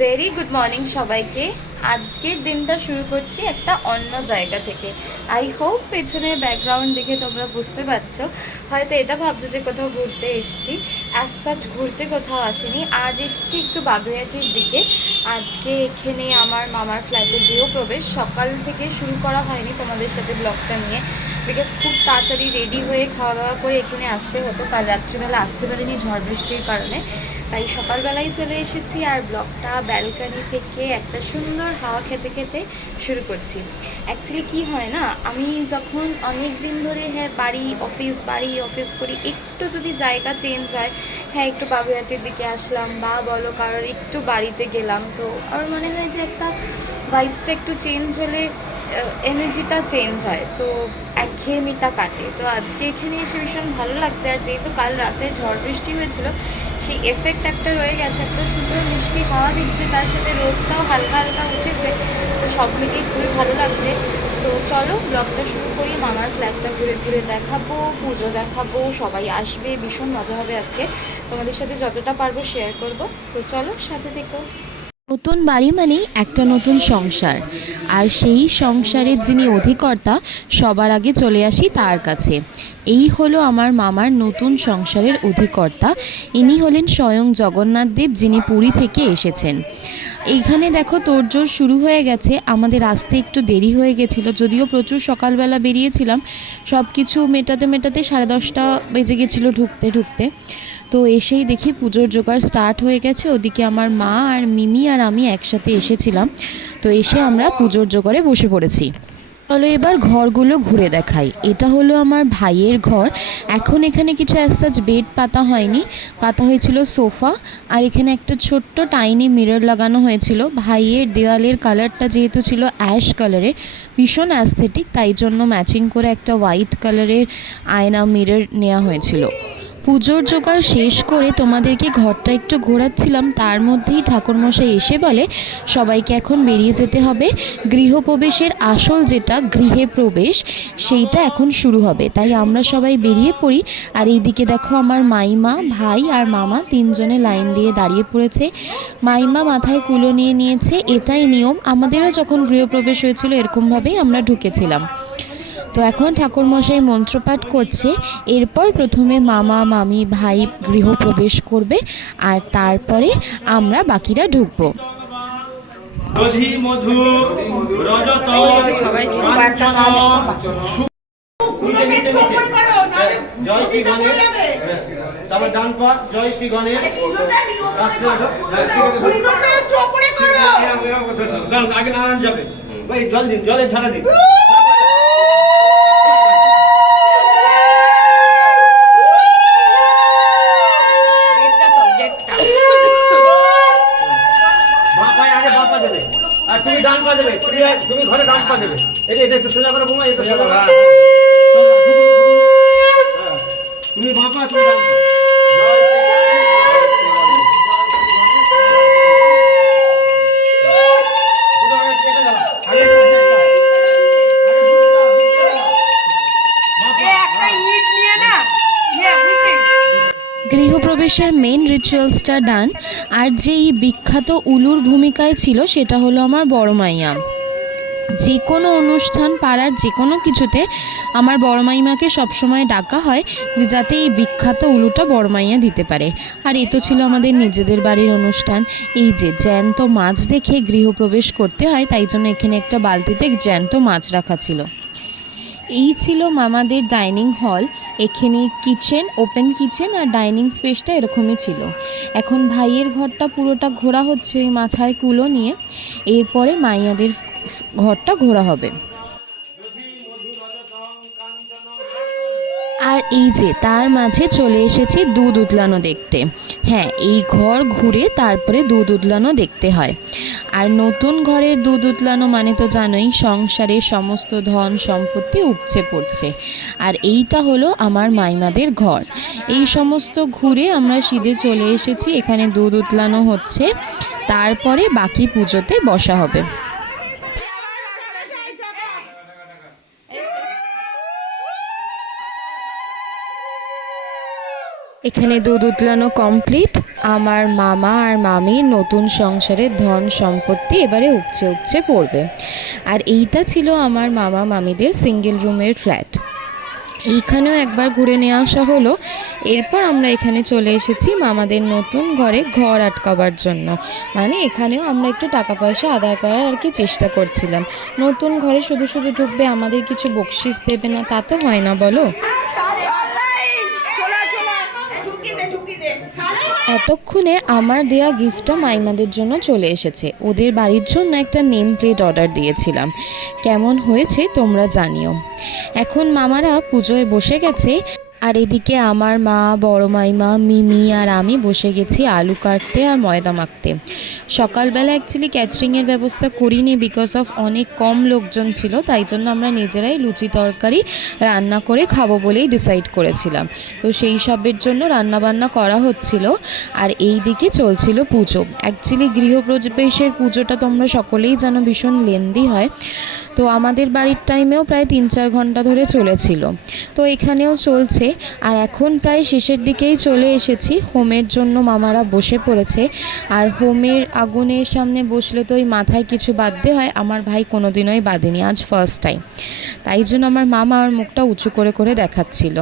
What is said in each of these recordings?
Very good morning সবাইকে। আজকের দিনটা শুরু করছি একটা অন্য জায়গা থেকে। আই হোপ পেছনের ব্যাকগ্রাউন্ড দেখে তোমরা বুঝতে পারছো, হয়তো এটা ভাবছো যে কোথাও ঘুরতে এসেছি। অ্যাজ সাচ ঘুরতে কোথাও আসিনি, আজ এসেছি একটু বাগুইআটির দিকে। আজকে এখানে আমার মামার ফ্ল্যাটে গৃহপ্রবেশ, সকাল থেকে শুরু করা হয়নি তোমাদের সাথে ব্লগটা নিয়ে, বিকজ খুব তাড়াতাড়ি রেডি হয়ে খাওয়া দাওয়া করে এখানে আসতে হতো। কাল রাত্রিবেলা আসতে পারিনি ঝড় বৃষ্টির কারণে, তাই সকালবেলায় চলে এসেছি আর ব্লগটা ব্যালকনি থেকে একটা সুন্দর হাওয়া খেতে খেতে শুরু করছি। অ্যাকচুয়ালি কি হয় না, আমি যখন অনেক দিন ধরে বাড়ি অফিস করি, একটু যদি জায়গা চেঞ্জ হয়, হ্যাঁ একটু বাগুইআটির দিকে আসলাম বা বলো কারোর একটু বাড়িতে গেলাম, তো আমার মনে হয় যে একটা ভাইবসটা একটু চেঞ্জ হলে এনার্জিটা চেঞ্জ হয়, তো একঘেয়েমিটা কাটে। তো আজকে এখানে এসে ভীষণ ভালো লাগছে। আর যেহেতু কাল রাতে ঝড় বৃষ্টি হয়েছিল, সেই এফেক্ট একটা রয়ে গেছে। একটা সুন্দর মিষ্টি হাওয়া দিচ্ছে, তার সাথে রোদটাও হালকা হালকা উঠেছে, তো সব মিলিয়ে খুবই ভালো লাগছে। সো চলো ব্লগটা শুরু করি। মামার ফ্ল্যাটটা ঘুরে ঘুরে দেখাবো, পুজো দেখাবো, সবাই আসবে, ভীষণ মজা হবে আজকে। তোমাদের সাথে যতটা পারবো শেয়ার করব। তো চলো সাথে থেকো। নতুন বাড়ি মানেই একটা নতুন সংসার, আর সেই সংসারের যিনি অধিকর্তা সবার আগে চলে আসি তার কাছে। এই হলো আমার মামার নতুন সংসারের অধিকর্তা। ইনি হলেন স্বয়ং জগন্নাথ দেব, যিনি পুরী থেকে এসেছেন। এইখানে দেখো তোড়জোড় শুরু হয়ে গেছে। আমাদের আসতে একটু দেরি হয়ে গেছিলো, যদিও প্রচুর সকালবেলা বেরিয়েছিলাম। সব কিছু মেটাতে মেটাতে 10:30 বেজে গেছিলো ঢুকতে ঢুকতে। তো এসেই দেখি পুজোর জোগাড় স্টার্ট হয়ে গেছে। ওদিকে আমার মা আর মিমি আর আমি একসাথে এসেছিলাম। তো এসে আমরা পুজোর জোগাড়ে বসে পড়েছি। চলো এবার ঘরগুলো ঘুরে দেখাই। এটা হলো আমার ভাইয়ের ঘর। এখন এখানে কিছু অ্যাজ বেড পাতা হয়নি, পাতা হয়েছিল সোফা। আর এখানে একটা ছোট্ট টাইনি মিরর লাগানো হয়েছিল। ভাইয়ের দেওয়ালের কালারটা যেহেতু ছিল অ্যাশ কালারের, ভীষণ অ্যাস্থেটিক, তাই জন্য ম্যাচিং করে একটা হোয়াইট কালারের আয়না মিরর নেওয়া হয়েছিল। পুজোর জোগাড় শেষ করে তোমাদেরকে ঘরটা একটু ঘোরাচ্ছিলাম, তার মধ্যেই ঠাকুরমশাই এসে বলে সবাইকে এখন বেরিয়ে যেতে হবে। গৃহপ্রবেশের আসল যেটা গৃহে প্রবেশ, সেইটা এখন শুরু হবে। তাই আমরা সবাই বেরিয়ে পড়ি। আর এইদিকে দেখো আমার মাইমা, ভাই আর মামা তিনজনে লাইন দিয়ে দাঁড়িয়ে পড়েছে। মাইমা মাথায় কুলো নিয়ে নিয়েছে, এটাই নিয়ম। আমাদেরও যখন গৃহপ্রবেশ হয়েছিল এরকমভাবেই আমরা ঢুকেছিলাম। তো এখন ঠাকুরমশাই মন্ত্রপাঠ করছে। এরপর প্রথমে মামা মামি ভাই গৃহপ্রবেশ করবে, আর তারপরে আমরা বাকিরা ঢুকবো। দধি মধু রজত কাঞ্চন নিচে নিচে নিচে জয় শ্রী গণেশ। তারপর ডান পা জয় শ্রী গণেশ। আগে নারায়ণ যাবে ভাই, জল দিন, জলে ঝাড়া দিন। তুমি ডান পা দেবে, তুমি ঘরে ডান পা দেবে। এটা এটা একটু সোজা করো বোমা, এটা সোজা করো। তুমি বাঁ পা, তুমি ডান পা। গৃহপ্রবেশের মেন রিচুয়ালসটা ডান। আর যেই বিখ্যাত উলুর ভূমিকায় ছিল সেটা হলো আমার বড় মাইয়া। যে কোনো অনুষ্ঠান, পাড়ার যে কোনো কিছুতে আমার বড় মাইমাকে সবসময় ডাকা হয়, যাতে এই বিখ্যাত উলুটা বড় মাইয়া দিতে পারে। আর এ তো ছিল আমাদের নিজেদের বাড়ির অনুষ্ঠান। এই যে জ্যান্ত মাছ দেখে গৃহপ্রবেশ করতে হয়, তাই জন্য এখানে একটা বালতিতে জ্যান্ত মাছ রাখা ছিল। এই ছিল মামাদের ডাইনিং হল। এখানে কিচেন, ওপেন কিচেন, আর ডাইনিং স্পেসটা এরকমই ছিল। এখন ভাইয়ের ঘরটা পুরোটা ঘোরা হচ্ছে ওই মাথায় কুলো নিয়ে। এরপরে মাইয়াদের ঘরটা ঘোরা হবে। আর এই যে তার মাঝে চলে এসেছি দুধ উতলানো দেখতে। হ্যাঁ, এই ঘর ঘুরে তারপরে দুধ উতলানো দেখতে হয়। আর নতুন ঘরের দুধ উতলানো মানে তো জানোই, সংসারের সমস্ত ধন সম্পত্তি উপচে পড়ছে। আর এইটা হলো আমার মাইমাদের ঘর। এই সমস্ত ঘুরে আমরা সিধে চলে এসেছি, এখানে দুধ উতলানো হচ্ছে, তারপরে বাকি পুজোতে বসা হবে। এখানে দুধ উতলানো কমপ্লিট। আমার মামা আর মামির নতুন সংসারের ধন সম্পত্তি এবারে উপচে উপচে পড়বে। আর এইটা ছিল আমার মামা মামিদের সিঙ্গেল রুমের ফ্ল্যাট। এইখানেও একবার ঘুরে নিয়ে আসা হলো। এরপর আমরা এখানে চলে এসেছি মামাদের নতুন ঘরে ঘর আটকাবার জন্য। মানে এখানেও আমরা একটু টাকা পয়সা আদায় করার আর কি চেষ্টা করছিলাম। নতুন ঘরে শুধু শুধু ঢুকবে, আমাদের কিছু বকশিস দেবে না, তা তো হয় না বলো। এতক্ষণে আমার দেয়া গিফটটা মাইমাদের জন্য চলে এসেছে। ওদের বাড়ির জন্য একটা নেম প্লেট অর্ডার দিয়েছিলাম। কেমন হয়েছে তোমরা জানিও। এখন মামারা পুজোয় বসে গেছে, আর এদিকে আমার মা, বড় মাইমা, মিমি আর আমি বসে গেছি আলু কাটতে আর ময়দা মাখতে। সকালবেলা অ্যাকচুয়ালি ক্যাটারিংয়ের ব্যবস্থা করিনি, বিকজ অফ অনেক কম লোকজন ছিল, তাই জন্য আমরা নিজেরাই লুচি তরকারি রান্না করে খাবো বলেই ডিসাইড করেছিলাম। তো সেই সবের জন্য রান্নাবান্না করা হচ্ছিল। আর এই দিকে চলছিল পুজো। অ্যাকচুয়ালি গৃহপ্রবেশের পুজোটা তোমরা সকলেই জানো ভীষণ লেন্দি হয়। তো আমাদের বাড়ির টাইমেও প্রায় 3-4 ঘন্টা ধরে চলেছিল। তো এখানেও চলছে। আর এখন প্রায় শেষের দিকেই চলে এসেছি। হোমের জন্য মামারা বসে পড়েছে। আর হোমের আগুনের সামনে বসলে তো ওই মাথায় কিছু বাঁধতে হয়। আমার ভাই কোনোদিনই বাঁধেনি, আজ ফার্স্ট টাইম। তাই জন্য আমার মামা আমার মুখটা উঁচু করে করে দেখাচ্ছিল।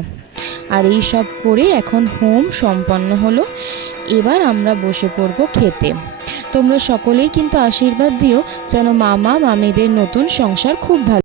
আর এই সব করে এখন হোম সম্পন্ন হলো। এবার আমরা বসে পড়বো খেতে। তোমরা সকলেই কিন্তু আশীর্বাদ দিও যেন মামা মামিদের নতুন সংসার খুব ভালো